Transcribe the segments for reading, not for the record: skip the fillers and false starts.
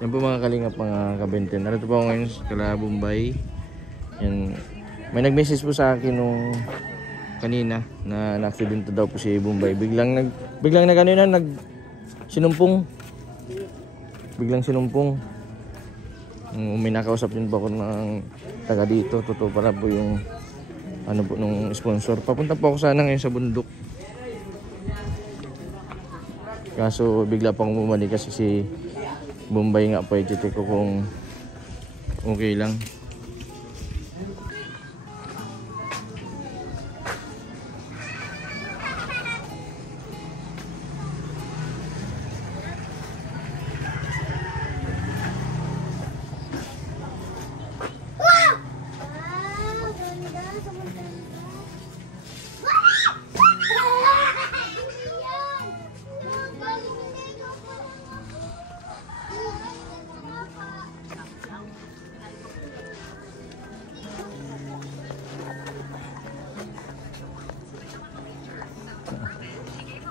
Yan po mga kalingap, mga kabenten. Narito po ako ngayon sa Bombay. Yan. May nag-message po sa akin nung kanina na na-accident daw po si Bombay. Biglang sinumpong. Biglang sinumpong. May nakausap din po ako ng taga dito. Totoo pala po yung ano po nung sponsor. Papunta po ako sana ngayon sa bundok. Kaso bigla pa akong bumalik kasi si Bombay nga po, i-check ko kung okay lang.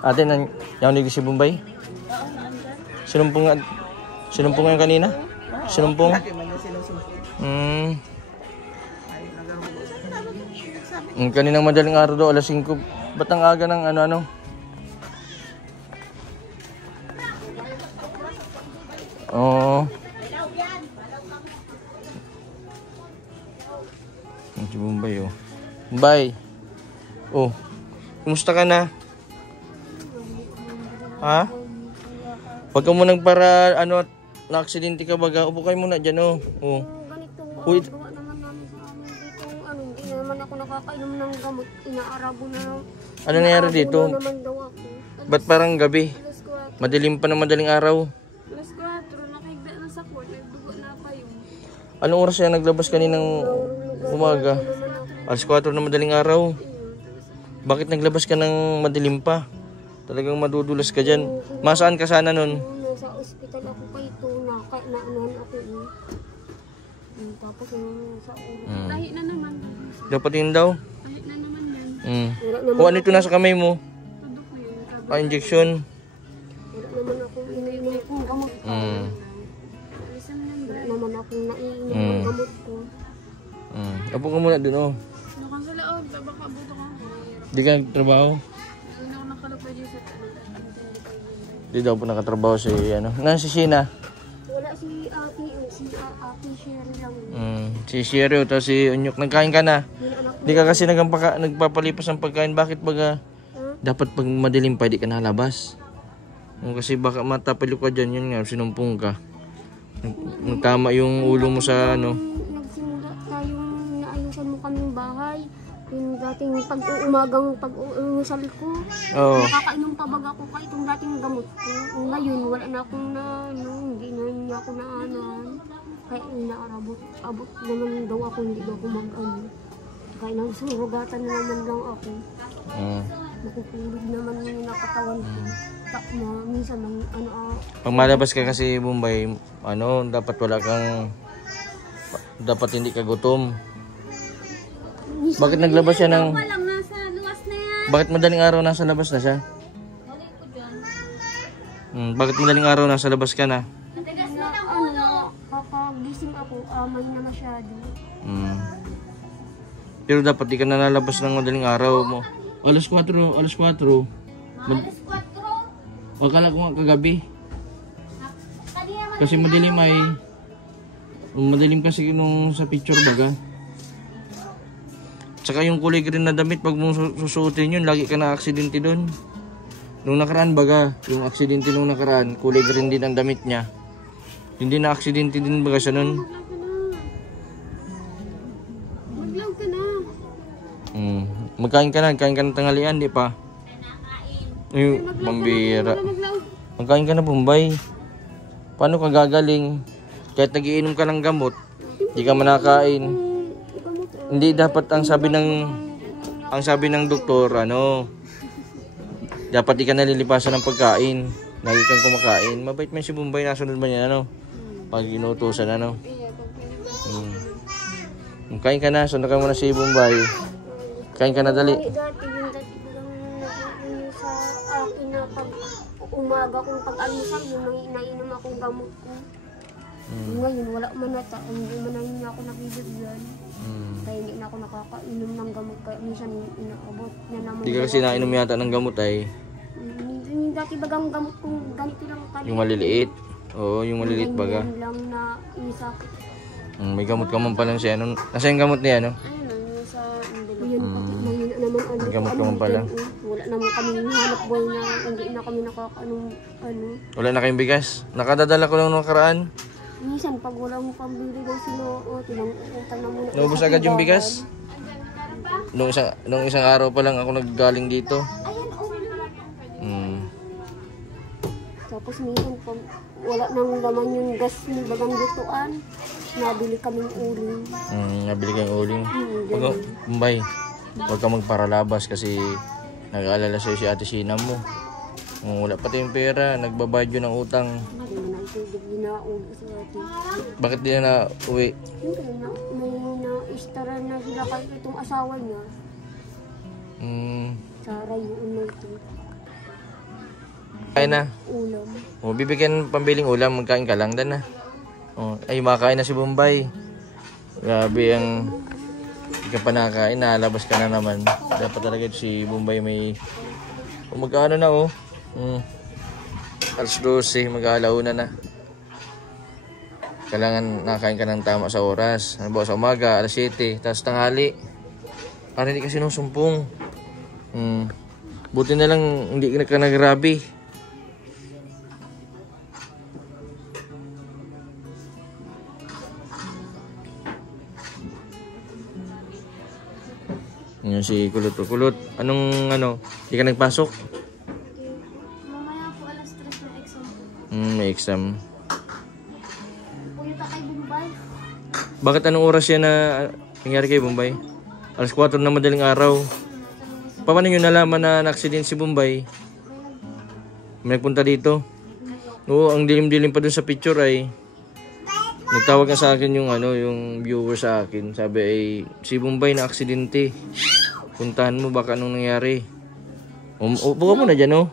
Ate, yung nigli si Bombay? Sinumpong nga kanina? Sinumpong? Kaninang madaling araw daw, alas 5. Ba't ang aga ng ano-ano? Oo. Si Bombay, oh. Bombay. Oh. Kumusta ka na? Ha? Huwag ka munang para na-aksidente ka baga. Upo kayo muna dyan, oh. Oh. Ganito, gawa naman namin sa amin dito. Hindi naman ako nakakainom ng gamot. Inaarabo na. Ano nangyari dito? Naman daw ako. Ba't parang gabi? Madilim pa na madaling araw. Alas 4, nakahigda na sa court. Nagdugo na pa yun. Anong oras siya naglabas kaninang umaga? Alas 4 na madaling araw. Bakit naglabas ka ng madilim pa? Talagang madudulas ka dyan. Masaan ka sana nun? Sa ospital ako pa ito na anuhan ako eh. Tapos sa ulo. Tahi na naman. Dapat yun daw? Tahi na naman yan. O ano ito nasa kamay mo? Tudo ko yun. Pa-injection? Wala naman akong iniinom kong gamot ko. Wala naman akong naiinom ng gamot ko. Apo ka muna dun, oh. Nakang sa laog, baka abuto ka. Di ka nagtrabaho? Di daw po nakatrabaho si si Sheena? Wala si Ate Sherry lang. Si Sherry o si Unyok. Nagkain ka na? Di ka kasi nagpapalipas ng pagkain. Bakit baga? Dapat pag madilim pa, di ka nalabas. Kasi baka matapalo ka dyan. Yun nga, sinumpong ka. Nagtama yung ulo mo sa Nagsimula tayong naayusan mo kaming bahay. Yung dating pag-uumagang pag-uusal ko. Nakakainom pa baga ko kahit yung dating gamot ko. Ngayon, wala na akong hindi na niya ako na kaya inaarabot naman daw ako, hindi daw ako kaya nagsurugatan na naman lang ako. Nakupulog naman yung nakatawan ko. Minsan pag malabas ka kasi Bombay, dapat hindi ka gutom. Bakit naglabas siya ng... Bakit madaling araw nasa labas na siya? Bakit madaling araw nasa labas ka na? Kakagising ako, may na masyado. Pero dapat di ka na nalabas ng madaling araw mo. Alas 4. Alas 4? Akala ko nga kagabi. Kasi madilim ay... Madilim kasi nung sa picture baga. Tsaka yung kulay green na damit, pag mong susuotin yun, lagi ka na-aksidente doon. Nung nakaraan baga, yung aksidente nung nakaraan, kulay green din ang damit niya. Hindi na-aksidente din baga siya nun. Maglaw ka na. Magkain ka ng tanghalian, di pa? Ay, pambira. Magkain ka na, Bombay. Paano ka gagaling? Kahit nagiinom ka ng gamot, di ka manakain. Hindi dapat ang sabi ng doktor, dapat di ka nalilipasan ng pagkain. Lagi kang kumakain. Mabait man si Bombay, nasunod man niya, pag inutusan, Kain ka na, sunod ka muna si Bombay. Kain ka na, dali. Dati lang sa akin na pag umaga kong pag-almusal, yung naiinom akong gamot ko. Ngayon, wala man na hindi man na niya ako nabibigyan. Kaya hindi na ako nakakainom ng gamot. Kaya minsan inaabot niya naman. Hindi ka kasi nainom yata ng gamot ay. Yung dati bagang gamot kong ganito lang kali. Yung maliliit. Oo, yung maliliit baga. Yung lang na inisakit. May gamot ka man pala siya. Nasa yung gamot niya, no? Ayun lang, sa yun naman ano. May gamot ka man pala. Wala naman kami hanap buhay na hindi na kami nakakaanong ano. Wala na kayong bigas? Nakadadala ko lang nung nakaraan. Minsan pag wala mo pambili daw sila, tinangutang na muna. Naubos agad yung bigas? Nung isang araw pa lang ako naggaling dito. Tapos minsan pag wala nang laman yung gas ni bagang lutuan, nabili kaming uling. Nabili kayong uling. Bumbay, huwag ka magparalabas kasi nag-aalala sa'yo si Ate Sina mo. Wala pati yung pera, nagbabayad yun ng utang. Bakit di na uwi? May na-istara na sila kahit itong asawa niya. Sara yung ito. Kain na. Ulam. Bibigyan pambiling ulam, magkain ka lang dan na. Ay, makain na si Bombay. Grabe ang hindi ka pa nakain, nalabas ka na naman. Dapat talaga si Bombay may magkano na alas 12, mag-aalauna na. Kailangan nakain ka ng tama sa oras. Ano ba, sa umaga, alas 7, tapos tanghali. Para hindi ka sinusumpong. Buti na lang hindi ka nagrabe. Yan si Kulot. Kulot, anong hindi ka nagpasok? Mamaya po alas 3 na exam. May exam. Pumunta kay Bombay. Bakit anong oras yan na nangyari kay Bombay? Alas 4 na madaling araw. Paano nyo nalaman na na-accident si Bombay? May nagpunta dito? Oo, ang dilim-dilim pa dun sa picture ay nagtawag na sa akin yung yung viewer sa akin. Sabi ay si Bombay na aksidente. Puntahan mo baka anong nangyari. Upo ka muna dyan,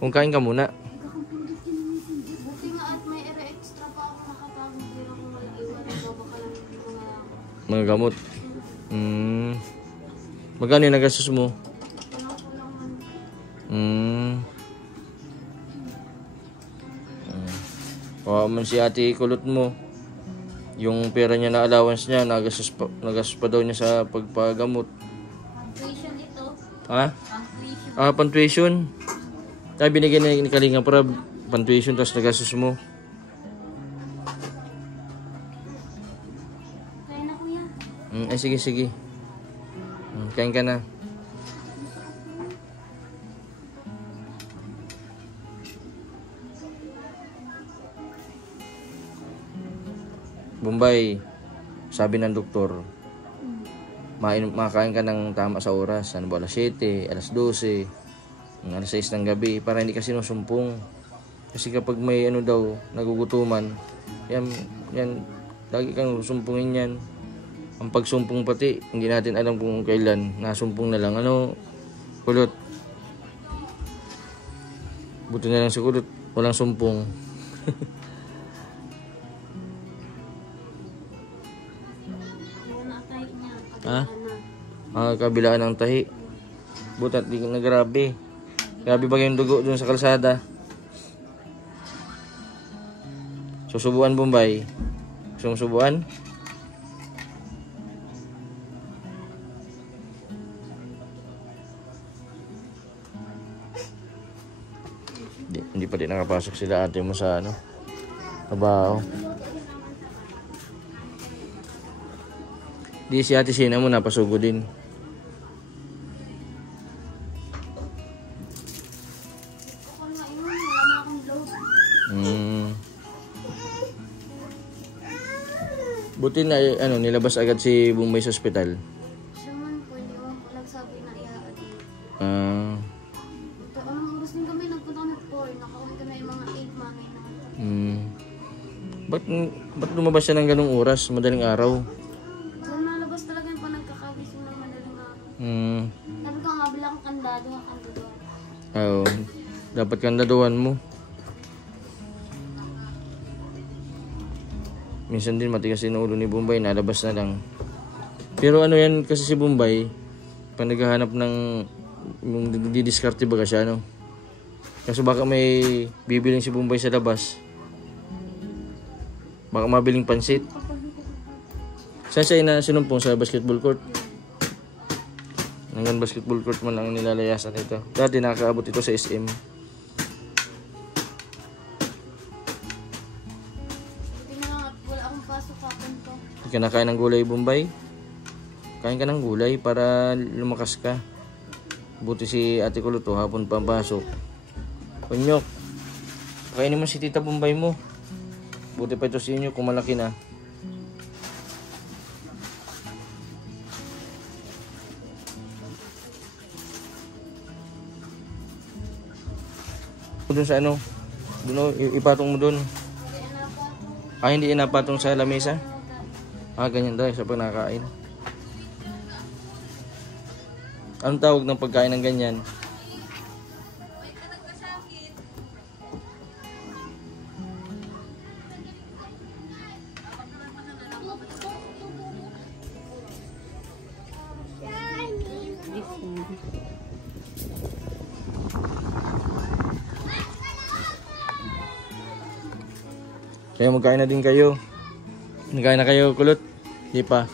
Kung kain ka muna. Buti nga at may extra pa ako nakapagod. Hindi ako wala iwan. Baka lang Mga gamot. Magkano yung nagastos mo? Kawawa man si Ate Kulot mo. Yung pera niya na allowance niya, nagastos pa daw niya sa pagpagamot. Tuition ito. Ha? Pantuition. Kaya binigyan na ni Kalinga para pantuition tapos nagastos mo. Kaya na kuya. Ay sige. Kain ka na. Bombay, sabi ng doktor, makain ka ng tama sa oras. Ano ba, alas 7, alas 12, alas 6 ng gabi para hindi ka sinusumpong. Kasi kapag may nagugutuman, yan, lagi kang sumpungin yan. Ang pagsumpong pati, hindi natin alam kung kailan, nasumpong na lang. Kulot? Buti na lang si Kulot, walang sumpong. Kabilaan ng tahi. Butat di na grabe. Grabe ba yung dugo dun sa kalsada? Susubuan Bombay. Susubuan? Hindi pa din nakapasok sila ate mo sa trabaho. Di si Ate Sina mo napasugo din. Buti na nilabas agad si Bombay sa ospital. Siya man po, hindi ko nagsabi na iaadi. Anong oras din kami nagpunta ng 4, nakauwi kami yung mga 8 manay na. Ba't lumabas siya ng ganung oras, madaling araw? Kung nalabas talaga yung panagkakagising ng madaling araw. Sabi ko nga, bilang kandado nga kandado. Oo, dapat kandaduhan mo. Minsan din matigas yung ulo ni Bombay, nalabas na lang. Pero ano yan kasi si Bombay, pag naghahanap ng yung didiskarte baga siya, no? Kasi baka may bibiling si Bombay sa labas. Baka mabiling pansit. Saan siya sinumpong sa basketball court? Hanggang basketball court man lang nilalayasan ito. Dati nakakaabot ito sa SM. Wala akong pasok kapon to. Hindi ka nakain ng gulay, Bombay? Kain ka ng gulay para lumakas ka. Buti si Ate Kulot hapon pa pasok. Unyok, pakainin mo si Tita Bombay mo. Buti pa ito sa inyo kung malaki na. Doon sa ano? Doon, ipatong mo doon. Ah, hindi inapatong sa lamesa? Ah, ganyan daw sa pag nakakain. Anong tawag ng pagkain ng ganyan? Kaya magkain na din kayo. Nagkain na kayo, Kulot? Di pa?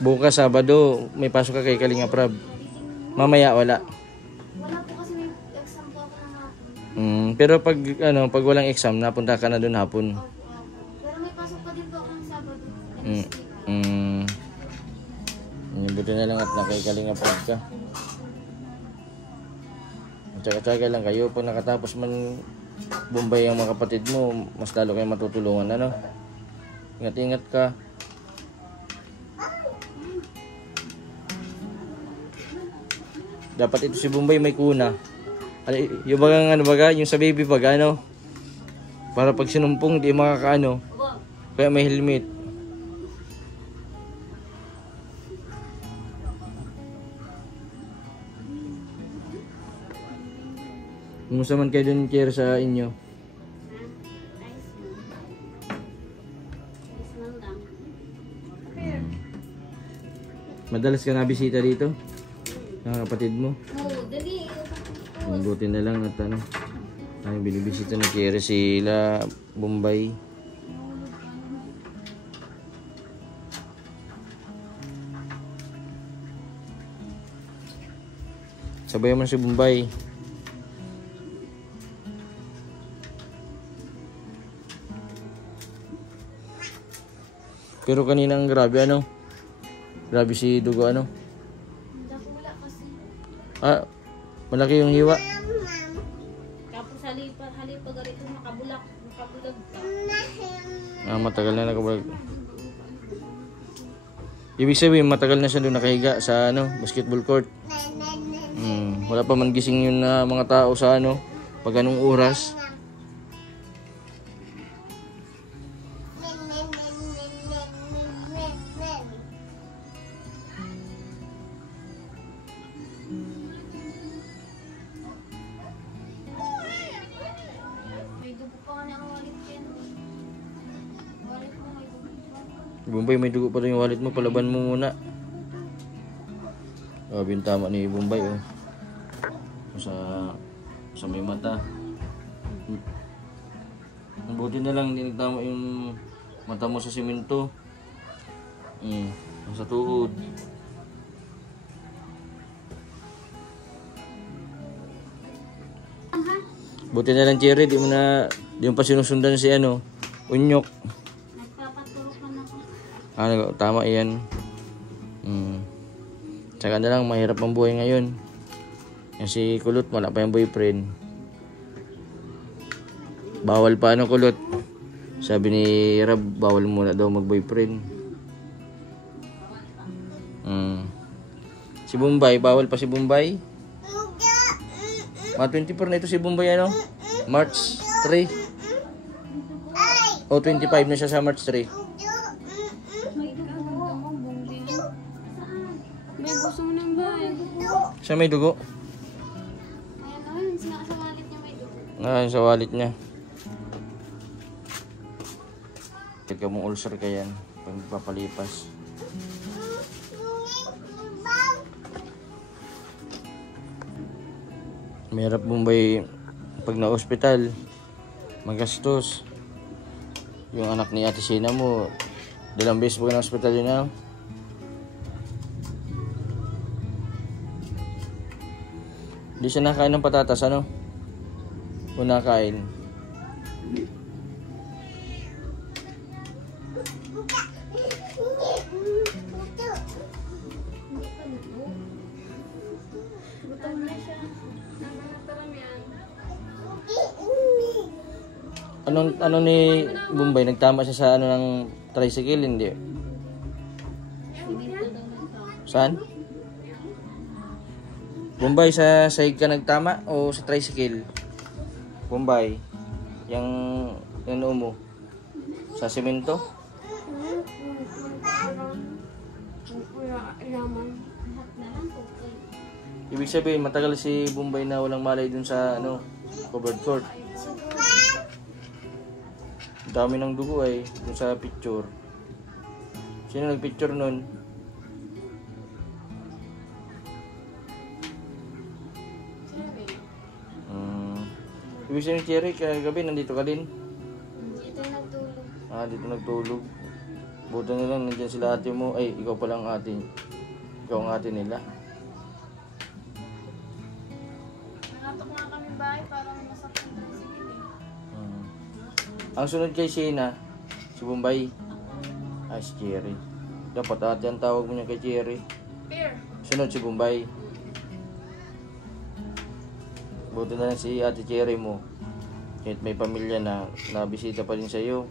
Bukas Sabado, may pasok ka kay Kalinga Prab. Mamaya wala. Wala po kasi may exam po ako ng hapon. Pero pag walang exam, napunta ka na doon hapon. Pero may pasok pa din po ako ng Sabado. Buti na lang at nakay Kalinga Prab ka. Tsaga-tsaga lang kayo. Pag nakatapos man Bombay ang mga kapatid mo, mas lalo kayo matutulungan, ano? Ingat-ingat ka. Dapat ito si Bombay may kuna. Yung bagang ano baga, yung sa baby baga, ano? Para pag sinumpong, di makakaano. Kaya may helmet. Kumusta man kayo dun, Kier, sa inyo? Madalas ka nabisita dito? Ng kapatid mo? Oo, dali. Buti na lang at ano. Ay, binibisita ni Kier sila Bombay. Sabay man si Bombay. Pero kanina ang grabe, ano? Grabe si Dugo, ano? Wala kasi. Ah, malaki yung hiwa. Tapos halipag ganito nakabulag ka. Ah, matagal na nakabulag. Ibig sabihin, matagal na siya doon nakahiga sa ano, basketball court. Wala pa man gising yun na mga tao sa ano, pag anong oras. Bombay, may dugo pa rin yung wallet mo. Palaban mo muna. Grabe yung tama ni Bombay, oh. Sa may mata. Buti na lang hindi nagtama yung mata mo sa simento. Sa tuhod. Buti na lang, Cherry, di mo pa sinusundan si ano, Unyok. Tama yan. Tsaka na lang, mahirap ang buhay ngayon. Kasi Kulot, wala pa yung boyfriend. Bawal pa ano, Kulot. Sabi ni Rab, bawal muna daw mag-boyfriend. Si Bombay, bawal pa si Bombay. Mga 24 na ito si Bombay, ano? March 3. O 25 na siya sa March 3. May gusto mo ng bahay. Siya may dugo. Sa wallet niya. Teka mong ulcer ka yan pag papalipas. Mahirap Bombay pag na-hospital. Magastos. Yung anak ni Ate Sina mo, dalang beses po na hospital yun na. Hindi siya nakain ng patatas, ano? O nakain? Ano ni Bombay? Nagtama siya sa ano ng tricycle, hindi? Saan? Bombay, sa sahig ka nagtama o sa tricycle? Bombay, yung ano mo? Sa semento? Ibig sabihin, matagal si Bombay na walang malay dun sa ano, covered court. Dami ng dugo ay dun sa picture. Sino nagpicture nun? Ibig sabihin, Cherry, kagabi nandito ka din? Dito nagtulog. Dito nagtulog. Buta na lang, nandiyan sila ate mo. Ay, ikaw pala ang ate. Ikaw ang ate nila. Nakatok nga kami bahay para masaktan na sige. Ang sunod kay Sheena, si Bombay. Si Cherry. Dapat ate ang tawag mo niya kay Cherry. Sunod si Bombay. Buti na lang si Ate Cherry mo. Kahit may pamilya na nabisita pa rin sa iyo.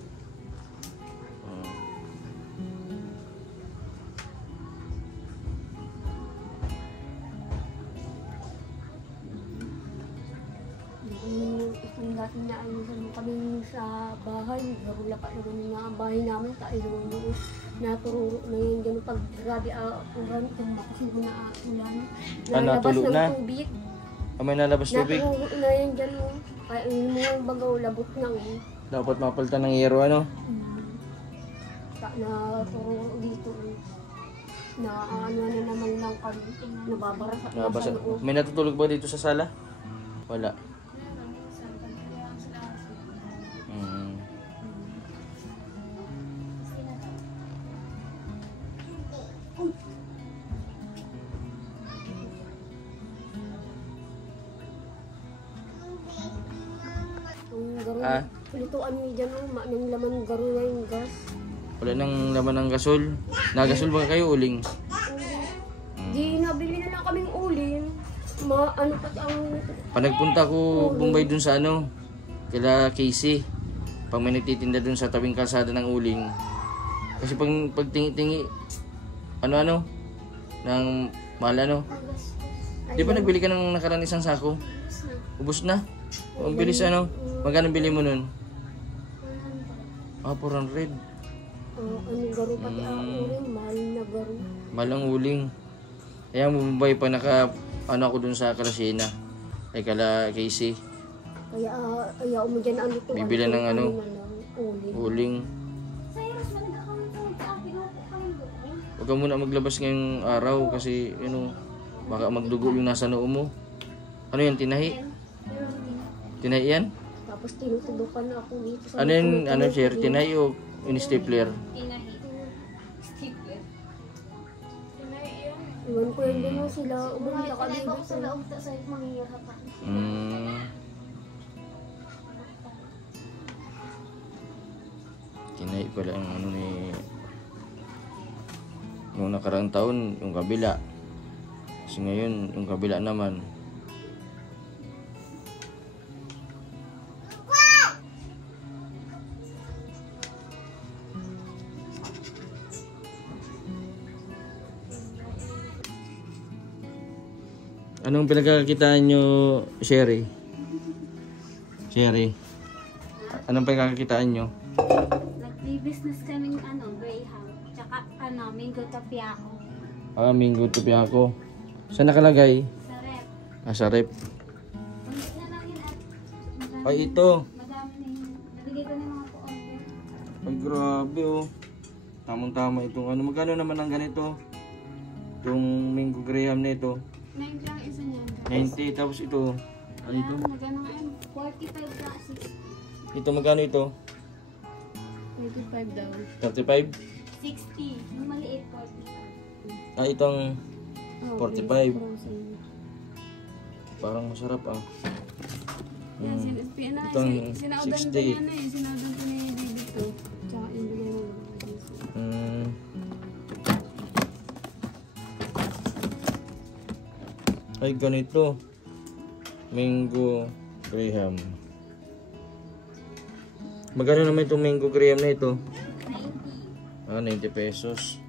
Itong dati na ayusan mo kami sa bahay. Garula pa naman nga ang bahay namin. Tayo naman mo naturo na yun. Ganun pag grabe ulan. Kung makasigo na ulan. Nalabas natulo na? ng tubig. May nalabas tubig? Naturo na yan dyan. Kaya yun mo yung bagaw labot na. Dapat mapalitan ng hero, ano? Naturo dito. Na ano na naman lang kami. Nababasa. May natutulog ba dito sa sala? Wala. Lutuan mo dyan, ng laman garo na yung gas. Wala nang laman ng gasol. Nagasol ba kayo uling? Di nabili na lang kaming uling. Ano pa ang... Panagpunta ko Bombay dun sa ano, kila Casey. Pag may nagtitinda dun sa tabing kalsada ng uling. Kasi pag tingi-tingi, ano, ng mahal ano. Di ba nagbili ka ng nakaraan isang sako? Ubus na? Ang bilis ano? Magkano bili mo nun? 400. Ano garo pati ang uling, mahal na garo. Mahal ang uling. Kaya Bombay pa ano ako dun sa Kalasina. Ay kala Casey. Kaya ayaw mo dyan ang lutuan. Bibili ng ano? Uling. Huwag ka muna maglabas ngayong araw kasi baka magdugo yung nasa noo mo. Ano yan? Tinahi? Tinahi yan? Tapos tinutudukan na ako dito. Ano yan? Ano sir? Tinahi o in-stapler? Tinahi. Stapler. Tinahi yan. Iwan ko yung gano'n sila. Umulita ka dito. Sila umta sa mangyayarapan. Tinahi pala yung ano ni... Nung nakaraang taon, yung kabila. Kasi ngayon, yung kabila naman. Anong pinagkakakitaan nyo, Sherry? Sherry? Anong pinagkakakitaan nyo? Nag-business kaming Greyhound. Tsaka Mingo Tapiaco. Mingo Tapiaco. Saan nakalagay? Sa rep. Sa rep. Ay, ito. Madami na yun. Nabigay ko na yung mga po-order. Ay, grabe oh. Tamang-tama itong ano. Magkano naman ang ganito? Itong Mango Graham na ito. 90 ang isa niyan. 90. Tapos ito. Ano ito? Nagano nga yan. 45 classes. Ito magkano ito? 35 daw. 35? 60. Yung maliit, 45. Ah, itong Oh, 45. frozen. Parang masarap ah. Yan, Itong sinaudan ko 60. yan eh. Sinaudan ko ni David to. Tsaka yung bigay mo. Ay, ganito. Mango Graham. Magkano naman itong Mango Graham na ito? 90. Ah, 90 pesos.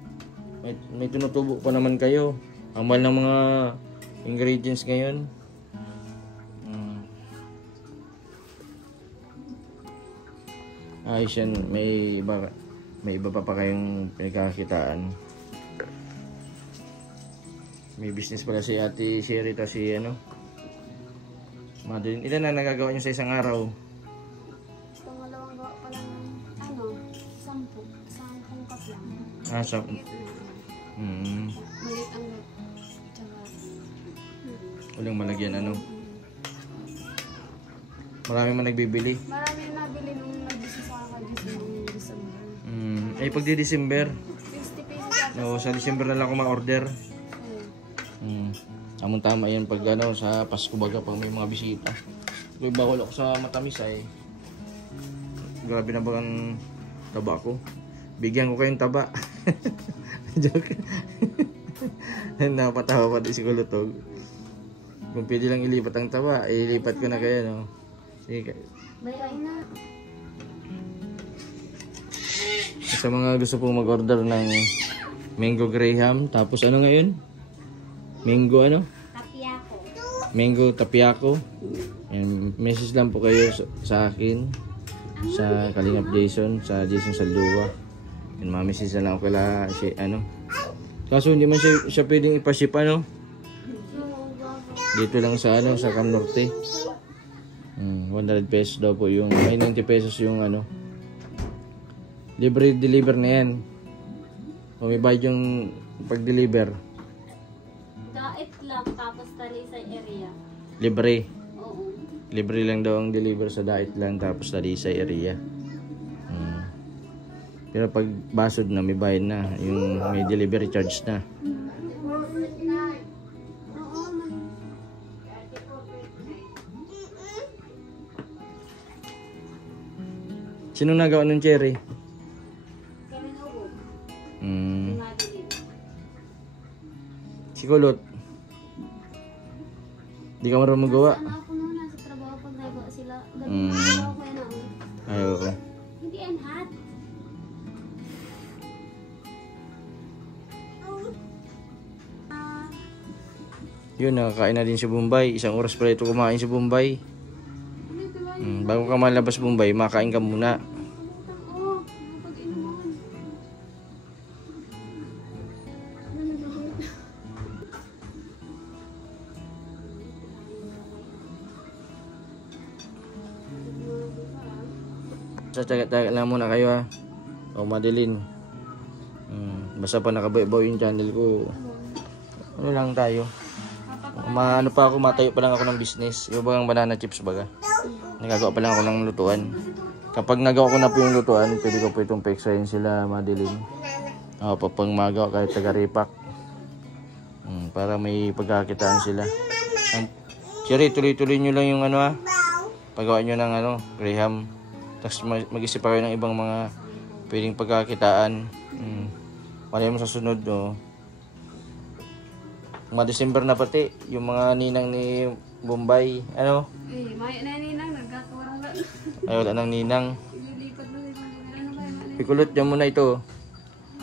May tinutubo pa naman kayo. Ang mahal ng mga ingredients ngayon. Ayos yan. May iba pa kayong pinagkakitaan. May business pala si Ate Sherry ta si ano. Madeline. Ilan na nagagawa niyo sa isang araw? Pangalawang gawa pa lang ng 10 cup lang. Ah, so, Maliit ang gawa. Tsaka walang malagyan ano. Marami man nagbibili. marami na nabili nung nag-business ako nung December. Ay pag di December. 60 pesos yata. No, sa December na lang ako ma-order. Tamang tama yan pag ano, sa Pasko baga pag may mga bisita. Kung bawal ako sa matamis ay grabe na ba ang taba ko? Bigyan ko kayong taba. Joke. Napatawa pa din si Kulutog. Kung pwede lang ilipat ang taba, ilipat ko na kayo, no? Sige. Bayay na. Sa mga gusto pong mag-order ng Mango Graham, tapos ano ngayon? Mango ano? Tapiako. Mango Tapiako. Message lang po kayo sa akin, sa Kalingap Jason, sa Jason Saldua. Ma-message na lang ako kala si ano. Kaso hindi man siya pwedeng ipaship ano. Dito lang sa ano, sa Cam Norte. 100 pesos daw po yung, ay 90 pesos yung ano. Libre deliver na yan. Kung may bayad yung pag-deliver. Dait lang tapos Talisay area. Libre. Oo. Libre lang daw ang deliver sa Dait lang tapos Talisay area. Pero pag basod na may bayad na, yung may delivery charge na. Sino nagawa ng cherry? Si Kulot. Di ka marunong magawa? Ano ako noon, nasa trabaho pag nagawa sila. Ganun trabaho ko yan ako. Ay, oo. Hindi yan hot. Yun, nakakain na din si Bombay. Isang oras pala ito kumain si Bombay. Bago ka malabas Bombay, makain ka muna. Oo, pag-inuman. Tsaga-tsaga lang muna kayo ha. O Madeline. Basta pa nakabaw yung channel ko. Ano lang tayo. Ano pa ako, matayo pa lang ako ng business. Yung bagang banana chips baga. Nagagawa pa lang ako ng lutuan. Kapag nagawa ko na po yung lutuan, pwede ko po itong pa-extrahin sila Madeline. O, papang magawa kahit taga-repack. Para may pagkakitaan sila. Siri, tuloy-tuloy nyo lang yung ano ha. Pagawa nyo ng ano, Graham. Tapos mag-isip pa kayo ng ibang mga pwedeng pagkakitaan. Malay mo sa sunod, no? Mga December na pati, yung mga ninang ni Bombay, ano? Eh, maya na ninang, nagkakawarang lang. Ay, wala nang ninang. Ililipat mo yung ano ba yun? Pikulot dyan muna ito.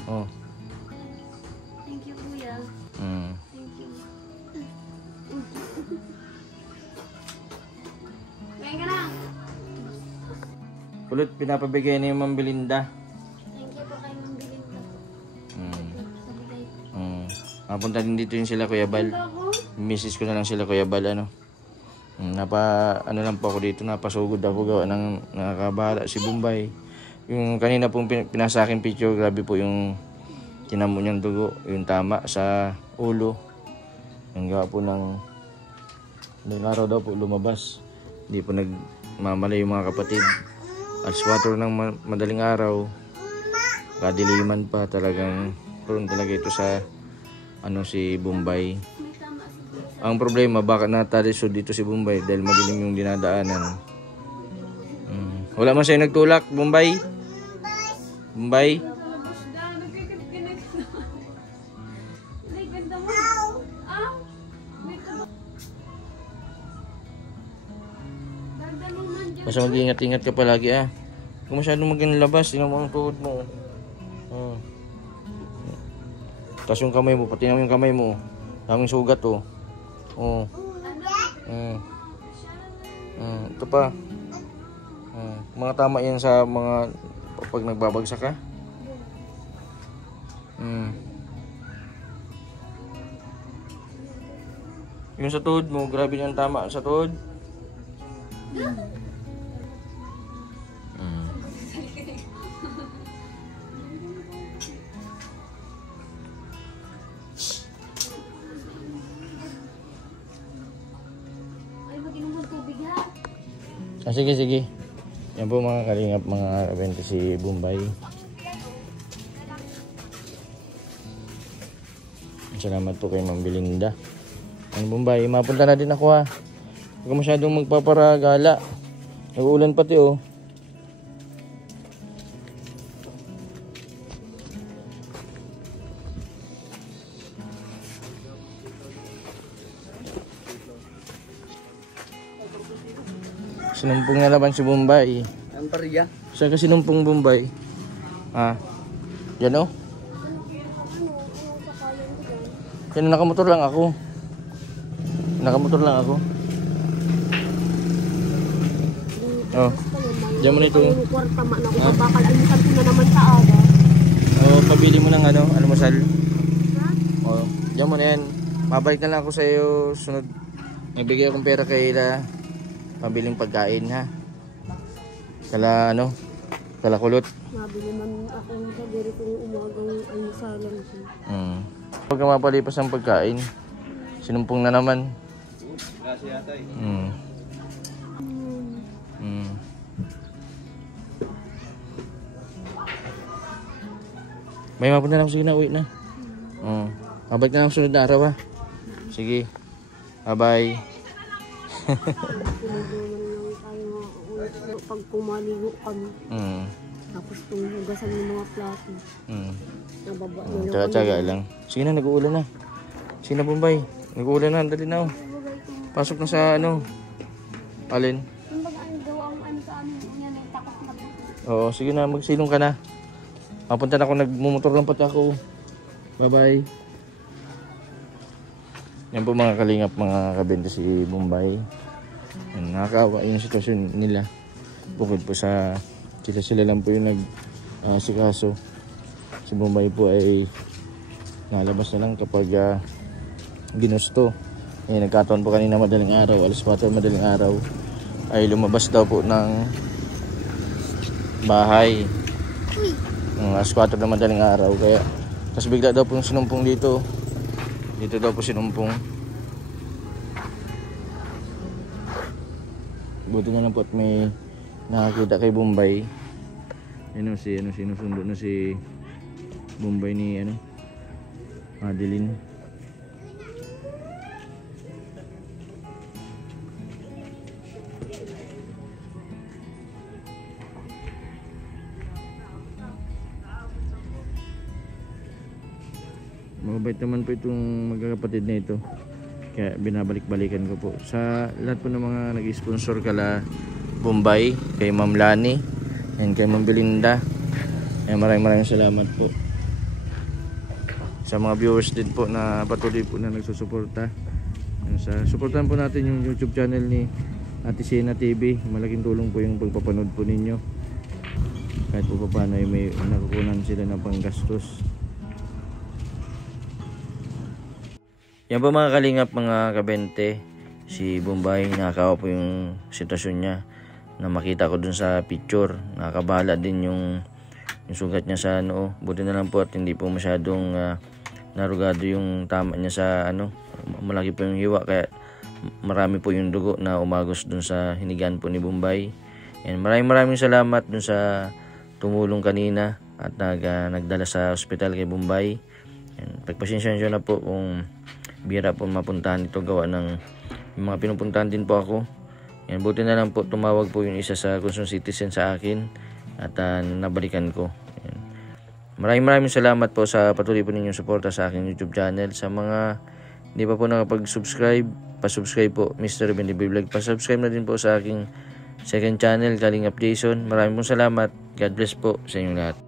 Oh. Thank you, kuya. Thank you. Ngayon ka na. Kulot, pinapabigay na yung Ma'am Belinda. Thank you po kay Ma'am Belinda. Sa bigay ko. Mapunta din dito yung sila Kuya Bal. Ito ako. Misis ko na lang sila Kuya Bal, ano? Ano lang po ako dito, napasugod ako gawa ng nakakabahala si Bombay. Yung kanina pong pinasa akin picture, grabe po yung tinamo niyang dugo, yung tama sa ulo. Yung gawa po ng araw daw po lumabas. Hindi po nagmamalay yung mga kapatid. Alas 4 ng madaling araw, kadiliman pa, talagang puron talaga ito sa si Bombay. Ang problema, baka natalisod dito si Bombay dahil madilim yung dinadaanan. Wala man sa'yo nagtulak, Bombay? Bombay? Basta mag-ingat-ingat ka palagi Kung masyadong maginlabas, tingnan mo ang tuhod mo. Tapos yung kamay mo, pati naman yung kamay mo. Daming sugat ito pa. Mga tama yan sa mga pag nagbabagsak ka. Yung sa tuhod mo, grabe yung tama sa tuhod. Sige. Yan po mga kalingap, mga kabente si Bombay. Salamat po kay Ma'am Belinda. Ang Bombay, mapunta na din ako Huwag ka masyadong magpaparagala. Nag-uulan pati Sinumpong na laban si Bombay. Ang pariya. Saan ka sinumpong Bombay? Yan Yan, nakamotor lang ako. Diyan mo nito. Bakal almusal ko na naman sa aga. Pabili mo ng almusal. Diyan mo na yan. Mabalik na lang ako sa iyo sunod. Nagbigay akong pera kay pabiling pagkain Kala kulot. Mabili man ako sa diri kong umagang almusalan ko. Pagka mapalipas ang pagkain, sinumpong na naman. Kasi yata May mapunta na ako, sige na, uwi na. Mabalik na lang sunod na araw Sige. Bye-bye. Pag kumaligo kami. Tapos itong hugasan ng mga plato. Nababa na lang. Tsaga lang. Sige na, nag-uulan na. Sige na, Bombay. Nag-uulan na, dali na Pasok na sa alin? Kumbaga daw ang sa amin yan ay takot na po. Oo, sige na, magsilong ka na. Mapunta na ako, nagmumotor lang pati ako. Bye-bye. Yan po mga kalingap, mga kabente si Bombay. Nakakaawa yung sitwasyon nila. Bukod po sa sila lang po yung nag-sikaso. Si Bombay po ay nalabas na lang kapag ginusto. Nagkataon po kanina madaling araw, alas 4 madaling araw, ay lumabas daw po ng bahay. Alas 4 na madaling araw. Kaya, tapos bigla daw po sinumpong dito. Dito daw po sinumpong. Buti na lang po at may nakakita kay Bombay. Sinusundo na si Bombay ni Madeline. Mabait naman po itong magkakapatid na ito. Kaya binabalik-balikan ko po. Sa lahat po ng mga nag-sponsor kala Bombay, kay Ma'am Lani, and kay Ma'am Belinda. Maraming salamat po. Sa mga viewers din po na patuloy po na nagsusuporta. Suportahan po natin yung YouTube channel ni Ate Sina TV. Malaking tulong po yung pagpapanood po ninyo. Kahit po paano ay may nakukunan sila ng panggastos. Yan po mga kalingap, mga kabente. si Bombay. Nakakawa po yung sitwasyon niya na makita ko dun sa picture. Nakakabahala din yung sugat niya sa noo. Buti na lang po at hindi po masyadong narugado yung tama niya sa malaki po yung hiwa, kaya marami po yung dugo na umagos dun sa hinigaan po ni Bombay. And maraming salamat dun sa tumulong kanina at nagdala sa ospital kay Bombay. And pagpasensya na po kung bira po mapuntahan ito, gawa ng yung mga pinupuntahan din po ako. Yan, buti na lang po tumawag po yung isa sa concerned citizen sa akin at nabalikan ko. Yan. Maraming salamat po sa patuloy po ninyong suporta sa aking YouTube channel. Sa mga hindi pa po nakapag-subscribe, pa-subscribe po Mr. Ruben TV Vlog. Pa-subscribe na din po sa aking second channel, Kalingap Jason. Maraming salamat. God bless po sa inyong lahat.